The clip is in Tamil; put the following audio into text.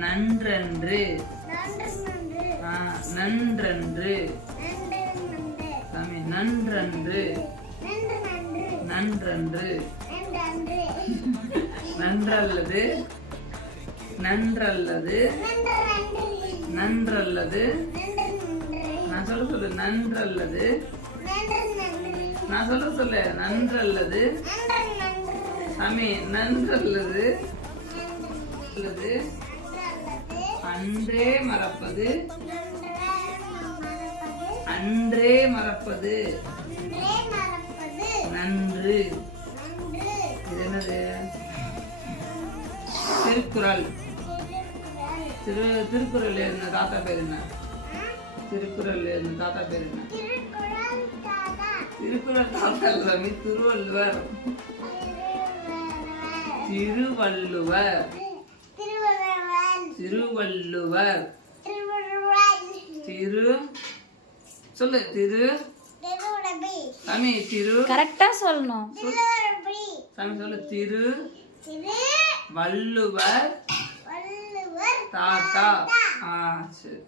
நன்றன்று நன்றன்று சாமி நன்றன்று நன்றன்று நன்றல்லது நன்றல்லது நன்றல்லது நான் சொல்லு நன்றல்லது நான் சொல்லு நன்றல்லது சாமி நன்றல்லது அன்றே மறப்பது அன்றே மறப்பது நன்று. இது என்னது? திருக்குறள். திருக்குறள் எழுதின தாத்தா பேர் என்ன? திருக்குறள் எழுதின தாத்தா பேர் என்ன? திருக்குறள் தாத்தா சாமி திருவள்ளுவர். திருவள்ளுவர் திருவள்ளுவர் திரு சொல்லு திரு சாமி திரு கரெக்டா சொல்லணும் சாமி சொல்லு திரு வள்ளுவர் தாத்தா. சரி.